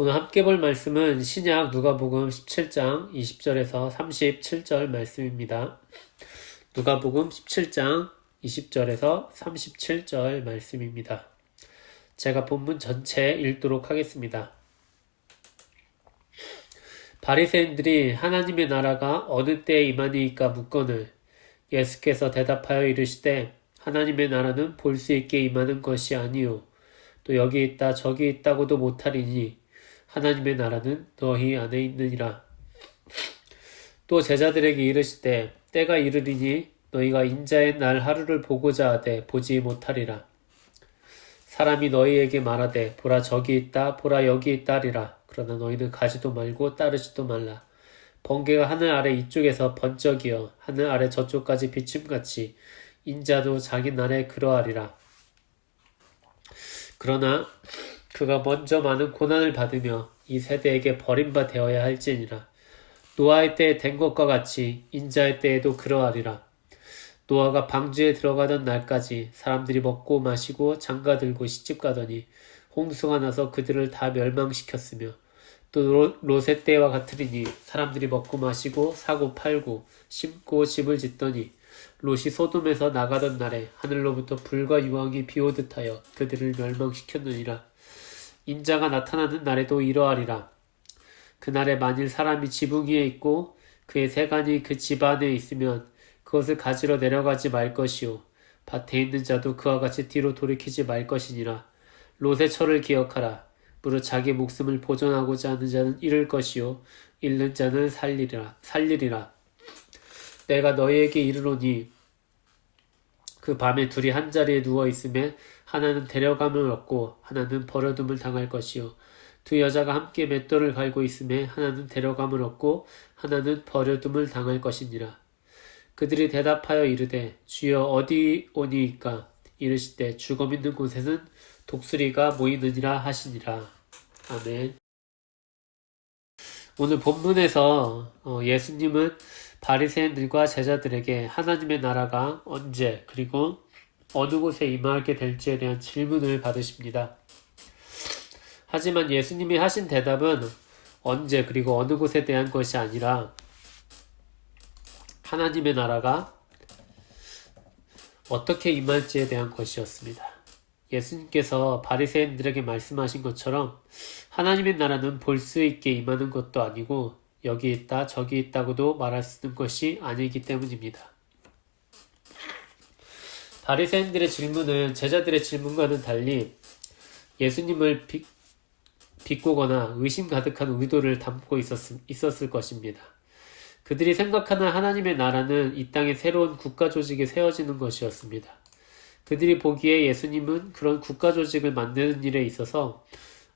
오늘 함께 볼 말씀은 신약 누가복음 17장 20절에서 37절 말씀입니다. 누가복음 17장 20절에서 37절 말씀입니다. 제가 본문 전체 읽도록 하겠습니다. 바리새인들이 하나님의 나라가 어느 때에 임하니이까 묻거늘 예수께서 대답하여 이르시되 하나님의 나라는 볼 수 있게 임하는 것이 아니요 또 여기 있다 저기 있다고도 못하리니 하나님의 나라는 너희 안에 있느니라. 또 제자들에게 이르시되 때가 이르리니 너희가 인자의 날 하루를 보고자 하되 보지 못하리라. 사람이 너희에게 말하되 보라 저기 있다 보라 여기 있다 하리라. 그러나 너희는 가지도 말고 따르지도 말라. 번개가 하늘 아래 이쪽에서 번쩍이어 하늘 아래 저쪽까지 비침같이 인자도 자기 날에 그러하리라. 그러나 그가 먼저 많은 고난을 받으며 이 세대에게 버림바 되어야 할지니라. 노아의 때에 된 것과 같이 인자의 때에도 그러하리라. 노아가 방주에 들어가던 날까지 사람들이 먹고 마시고 장가들고 시집가더니 홍수가 나서 그들을 다 멸망시켰으며 또 롯의 때와 같으리니 사람들이 먹고 마시고 사고 팔고 심고 집을 짓더니 롯이 소돔에서 나가던 날에 하늘로부터 불과 유황이 비오듯 하여 그들을 멸망시켰느니라. 인자가 나타나는 날에도 이러하리라. 그날에 만일 사람이 지붕 위에 있고 그의 세간이 그 집 안에 있으면 그것을 가지러 내려가지 말 것이요 밭에 있는 자도 그와 같이 뒤로 돌이키지 말 것이니라. 롯의 철을 기억하라. 무릇 자기 목숨을 보존하고자 하는 자는 잃을 것이요 잃는 자는 살리리라. 내가 너희에게 이르노니 그 밤에 둘이 한 자리에 누워 있음에 하나는 데려감을 얻고 하나는 버려둠을 당할 것이요 두 여자가 함께 맷돌을 갈고 있음에 하나는 데려감을 얻고 하나는 버려둠을 당할 것이니라. 그들이 대답하여 이르되 주여 어디 오니이까? 이르시되 죽음 있는 곳에는 독수리가 모이느니라 하시니라. 아멘. 오늘 본문에서 예수님은 바리새인들과 제자들에게 하나님의 나라가 언제 그리고 어느 곳에 임하게 될지에 대한 질문을 받으십니다. 하지만 예수님이 하신 대답은 언제 그리고 어느 곳에 대한 것이 아니라 하나님의 나라가 어떻게 임할지에 대한 것이었습니다. 예수님께서 바리새인들에게 말씀하신 것처럼 하나님의 나라는 볼 수 있게 임하는 것도 아니고 여기 있다 저기 있다고도 말할 수 있는 것이 아니기 때문입니다. 바리새인들의 질문은 제자들의 질문과는 달리 예수님을 비꼬거나 의심 가득한 의도를 담고 있었을 것입니다. 그들이 생각하는 하나님의 나라는 이 땅에 새로운 국가 조직이 세워지는 것이었습니다. 그들이 보기에 예수님은 그런 국가 조직을 만드는 일에 있어서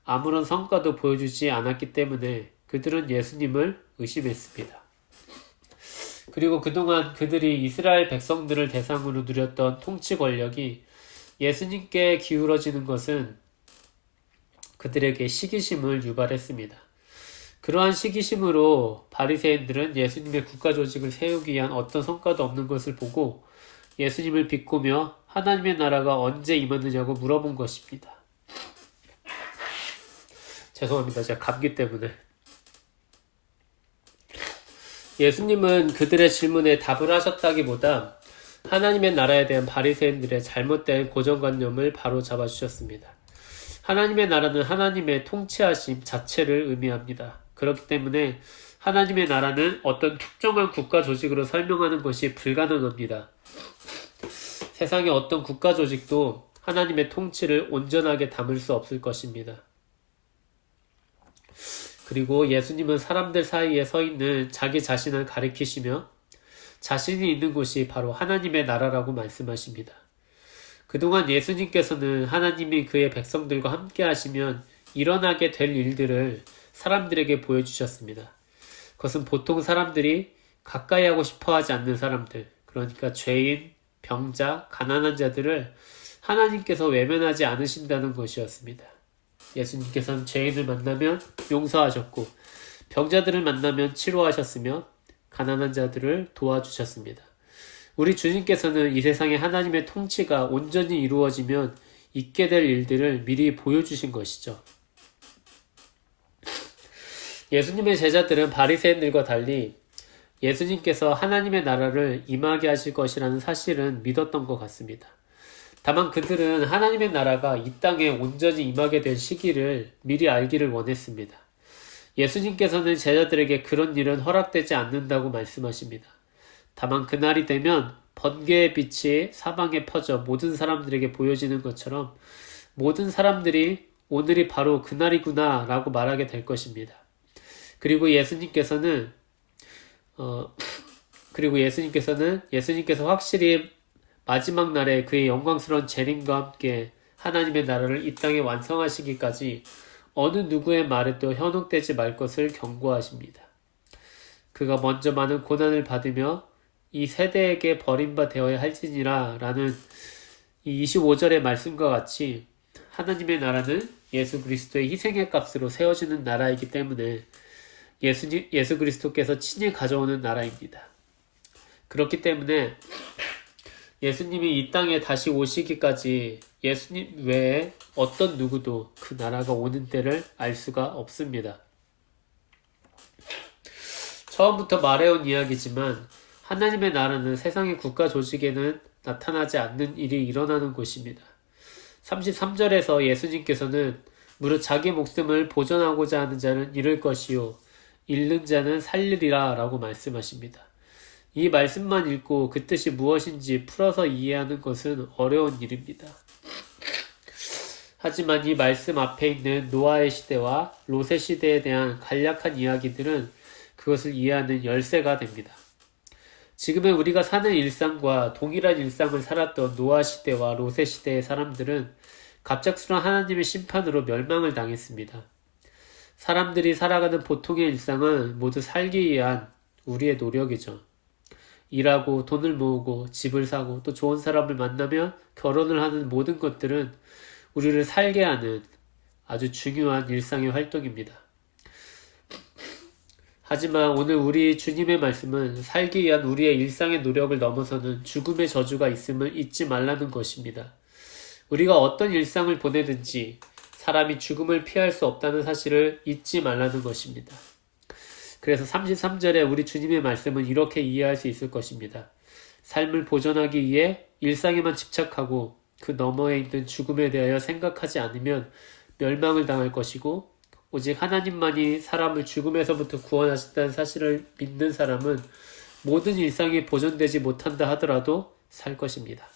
아무런 성과도 보여주지 않았기 때문에 그들은 예수님을 의심했습니다. 그리고 그동안 그들이 이스라엘 백성들을 대상으로 누렸던 통치 권력이 예수님께 기울어지는 것은 그들에게 시기심을 유발했습니다. 그러한 시기심으로 바리새인들은 예수님의 국가 조직을 세우기 위한 어떤 성과도 없는 것을 보고 예수님을 비꼬며 하나님의 나라가 언제 임하느냐고 물어본 것입니다. 죄송합니다. 제가 감기 때문에. 예수님은 그들의 질문에 답을 하셨다기보다 하나님의 나라에 대한 바리새인들의 잘못된 고정관념을 바로잡아 주셨습니다. 하나님의 나라는 하나님의 통치하심 자체를 의미합니다. 그렇기 때문에 하나님의 나라는 어떤 특정한 국가 조직으로 설명하는 것이 불가능합니다. 세상의 어떤 국가 조직도 하나님의 통치를 온전하게 담을 수 없을 것입니다. 그리고 예수님은 사람들 사이에 서 있는 자기 자신을 가리키시며 자신이 있는 곳이 바로 하나님의 나라라고 말씀하십니다. 그동안 예수님께서는 하나님이 그의 백성들과 함께 하시면 일어나게 될 일들을 사람들에게 보여주셨습니다. 그것은 보통 사람들이 가까이 하고 싶어 하지 않는 사람들, 그러니까 죄인, 병자, 가난한 자들을 하나님께서 외면하지 않으신다는 것이었습니다. 예수님께서는 죄인을 만나면 용서하셨고 병자들을 만나면 치료하셨으며 가난한 자들을 도와주셨습니다. 우리 주님께서는 이 세상에 하나님의 통치가 온전히 이루어지면 있게 될 일들을 미리 보여주신 것이죠. 예수님의 제자들은 바리새인들과 달리 예수님께서 하나님의 나라를 임하게 하실 것이라는 사실은 믿었던 것 같습니다. 다만 그들은 하나님의 나라가 이 땅에 온전히 임하게 될 시기를 미리 알기를 원했습니다. 예수님께서는 제자들에게 그런 일은 허락되지 않는다고 말씀하십니다. 다만 그날이 되면 번개의 빛이 사방에 퍼져 모든 사람들에게 보여지는 것처럼 모든 사람들이 오늘이 바로 그날이구나 라고 말하게 될 것입니다. 그리고 예수님께서 확실히 마지막 날에 그의 영광스러운 재림과 함께 하나님의 나라를 이 땅에 완성하시기까지 어느 누구의 말에도 현혹되지 말 것을 경고하십니다. 그가 먼저 많은 고난을 받으며 이 세대에게 버림바 되어야 할지니라 라는 이 25절의 말씀과 같이 하나님의 나라는 예수 그리스도의 희생의 값으로 세워지는 나라이기 때문에 예수 그리스도께서 친히 가져오는 나라입니다. 그렇기 때문에 예수님이 이 땅에 다시 오시기까지 예수님 외에 어떤 누구도 그 나라가 오는 때를 알 수가 없습니다. 처음부터 말해온 이야기지만 하나님의 나라는 세상의 국가 조직에는 나타나지 않는 일이 일어나는 곳입니다. 33절에서 예수님께서는 무릇 자기 목숨을 보존하고자 하는 자는 잃을 것이요 잃는 자는 살리리라 라고 말씀하십니다. 이 말씀만 읽고 그 뜻이 무엇인지 풀어서 이해하는 것은 어려운 일입니다. 하지만 이 말씀 앞에 있는 노아의 시대와 롯의 시대에 대한 간략한 이야기들은 그것을 이해하는 열쇠가 됩니다. 지금의 우리가 사는 일상과 동일한 일상을 살았던 노아 시대와 롯의 시대의 사람들은 갑작스러운 하나님의 심판으로 멸망을 당했습니다. 사람들이 살아가는 보통의 일상은 모두 살기 위한 우리의 노력이죠. 일하고 돈을 모으고 집을 사고 또 좋은 사람을 만나며 결혼을 하는 모든 것들은 우리를 살게 하는 아주 중요한 일상의 활동입니다. 하지만 오늘 우리 주님의 말씀은 살기 위한 우리의 일상의 노력을 넘어서는 죽음의 저주가 있음을 잊지 말라는 것입니다. 우리가 어떤 일상을 보내든지 사람이 죽음을 피할 수 없다는 사실을 잊지 말라는 것입니다. 그래서 33절에 우리 주님의 말씀은 이렇게 이해할 수 있을 것입니다. 삶을 보존하기 위해 일상에만 집착하고 그 너머에 있는 죽음에 대하여 생각하지 않으면 멸망을 당할 것이고 오직 하나님만이 사람을 죽음에서부터 구원하신다는 사실을 믿는 사람은 모든 일상이 보존되지 못한다 하더라도 살 것입니다.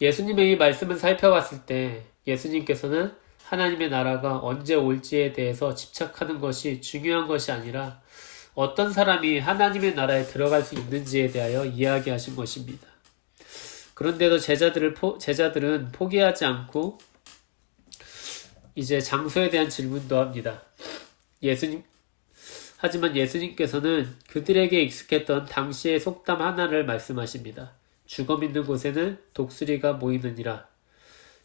예수님의 이 말씀을 살펴봤을 때 예수님께서는 하나님의 나라가 언제 올지에 대해서 집착하는 것이 중요한 것이 아니라 어떤 사람이 하나님의 나라에 들어갈 수 있는지에 대하여 이야기하신 것입니다. 그런데도 제자들은 포기하지 않고 이제 장소에 대한 질문도 합니다. 하지만 예수님께서는 그들에게 익숙했던 당시의 속담 하나를 말씀하십니다. 죽어 있는 곳에는 독수리가 모이느니라.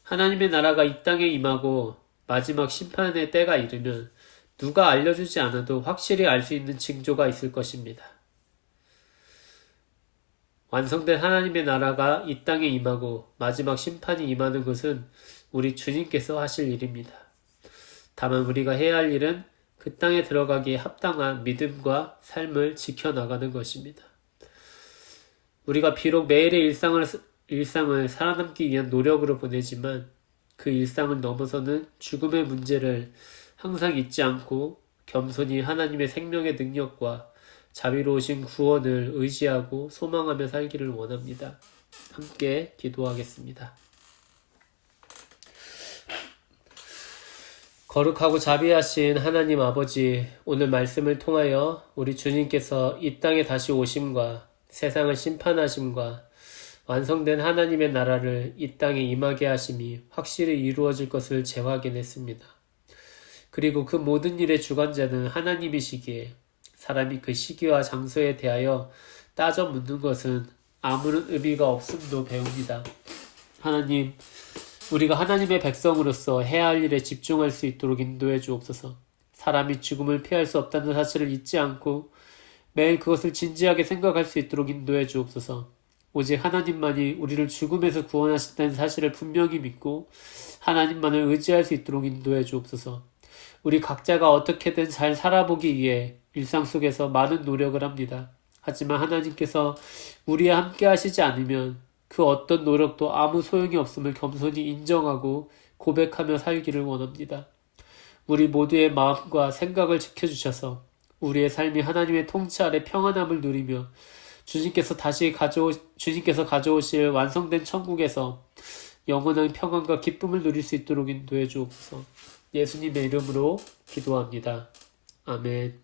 하나님의 나라가 이 땅에 임하고 마지막 심판의 때가 이르면 누가 알려주지 않아도 확실히 알 수 있는 징조가 있을 것입니다. 완성된 하나님의 나라가 이 땅에 임하고 마지막 심판이 임하는 것은 우리 주님께서 하실 일입니다. 다만 우리가 해야 할 일은 그 땅에 들어가기에 합당한 믿음과 삶을 지켜나가는 것입니다. 우리가 비록 매일의 일상을 살아남기 위한 노력으로 보내지만 그 일상을 넘어서는 죽음의 문제를 항상 잊지 않고 겸손히 하나님의 생명의 능력과 자비로우신 구원을 의지하고 소망하며 살기를 원합니다. 함께 기도하겠습니다. 거룩하고 자비하신 하나님 아버지, 오늘 말씀을 통하여 우리 주님께서 이 땅에 다시 오심과 세상을 심판하심과 완성된 하나님의 나라를 이 땅에 임하게 하심이 확실히 이루어질 것을 재확인했습니다. 그리고 그 모든 일의 주관자는 하나님이시기에 사람이 그 시기와 장소에 대하여 따져 묻는 것은 아무런 의미가 없음도 배웁니다. 하나님, 우리가 하나님의 백성으로서 해야 할 일에 집중할 수 있도록 인도해 주옵소서. 사람이 죽음을 피할 수 없다는 사실을 잊지 않고 매일 그것을 진지하게 생각할 수 있도록 인도해 주옵소서. 오직 하나님만이 우리를 죽음에서 구원하신다는 사실을 분명히 믿고 하나님만을 의지할 수 있도록 인도해 주옵소서. 우리 각자가 어떻게든 잘 살아보기 위해 일상 속에서 많은 노력을 합니다. 하지만 하나님께서 우리와 함께 하시지 않으면 그 어떤 노력도 아무 소용이 없음을 겸손히 인정하고 고백하며 살기를 원합니다. 우리 모두의 마음과 생각을 지켜주셔서 우리의 삶이 하나님의 통치 아래 평안함을 누리며 주님께서 가져오실 완성된 천국에서 영원한 평안과 기쁨을 누릴 수 있도록 인도해 주옵소서. 예수님의 이름으로 기도합니다. 아멘.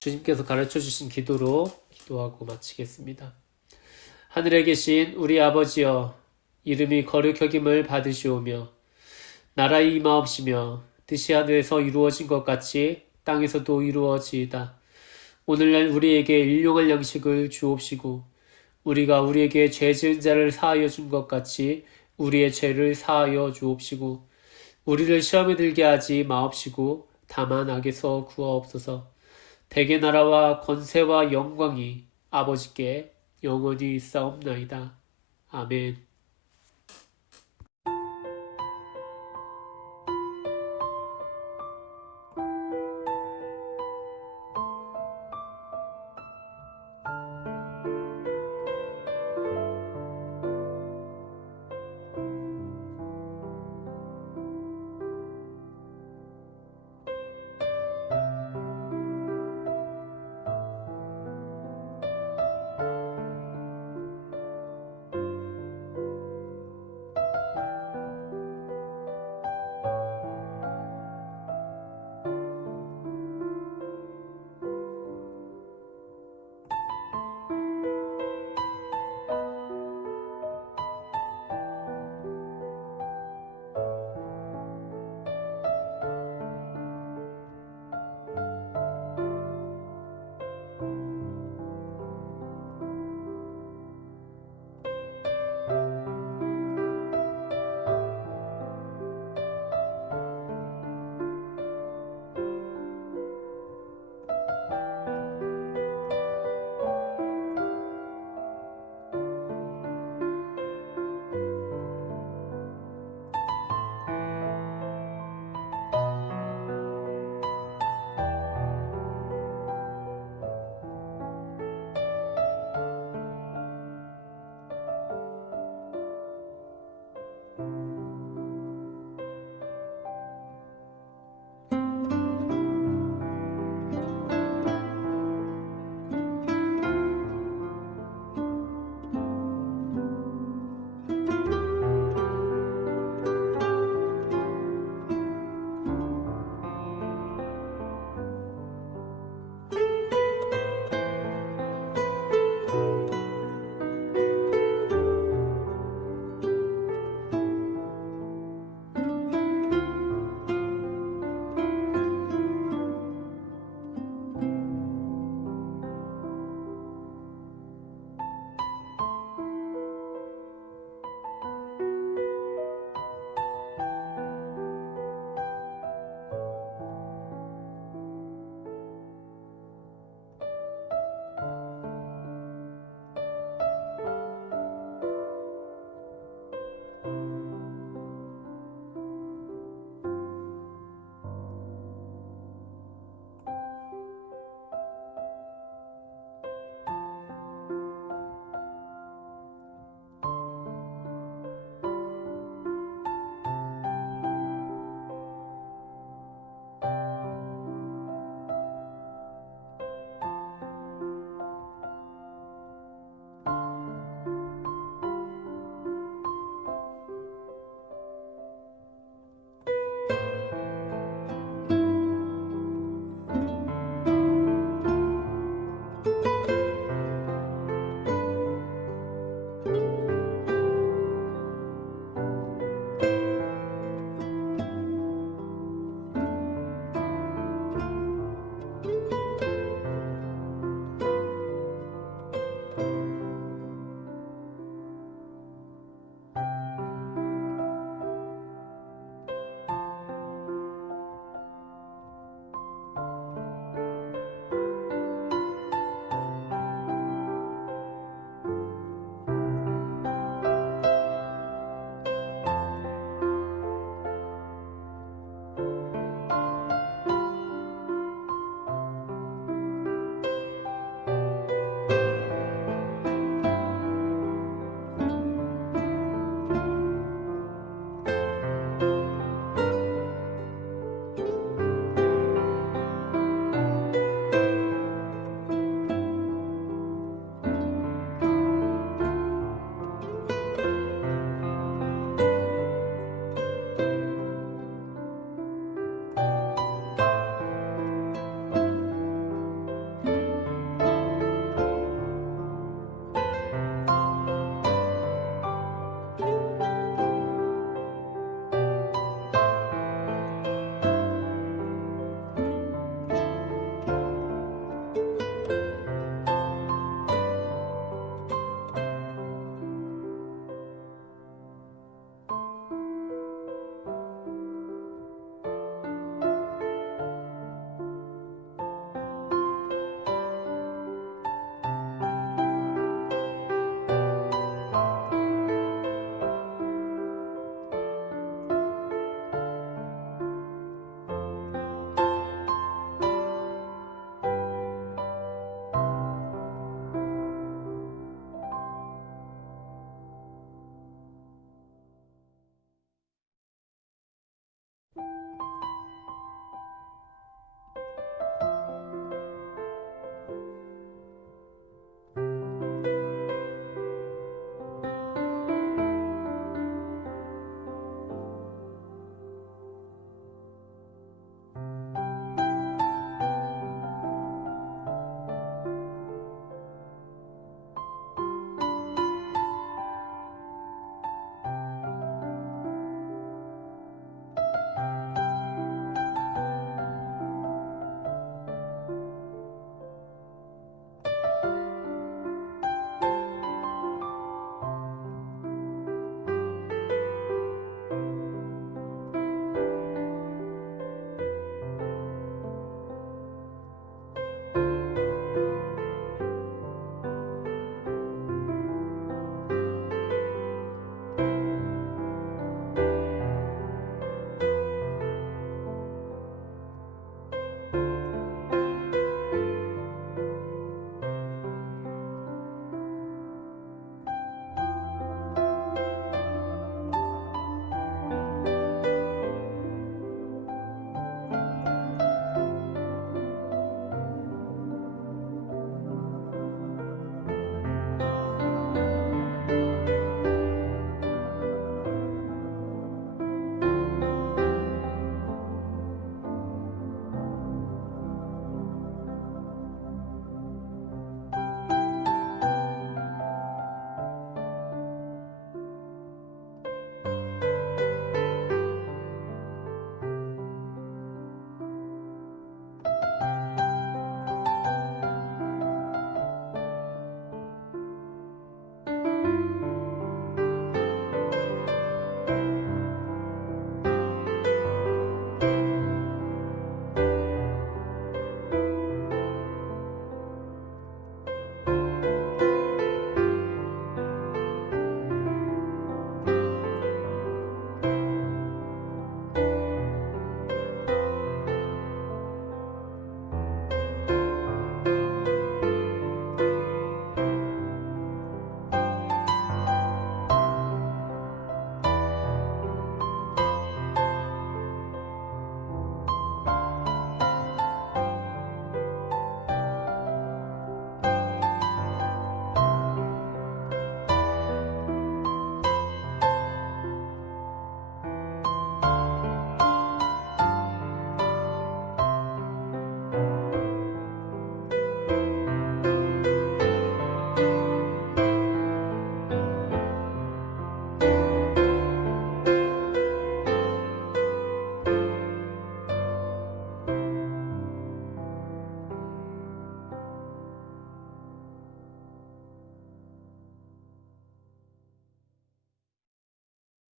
주님께서 가르쳐 주신 기도로 기도하고 마치겠습니다. 하늘에 계신 우리 아버지여, 이름이 거룩히 여김을 받으시오며 나라의 임하옵시며 뜻이 하늘에서 이루어진 것 같이 땅에서도 이루어지이다. 오늘날 우리에게 일용할 양식을 주옵시고 우리가 우리에게 죄 지은 자를 사하여 준 것 같이 우리의 죄를 사하여 주옵시고 우리를 시험에 들게 하지 마옵시고 다만 악에서 구하옵소서. 대개 나라와 권세와 영광이 아버지께 영원히 있사옵나이다. 아멘.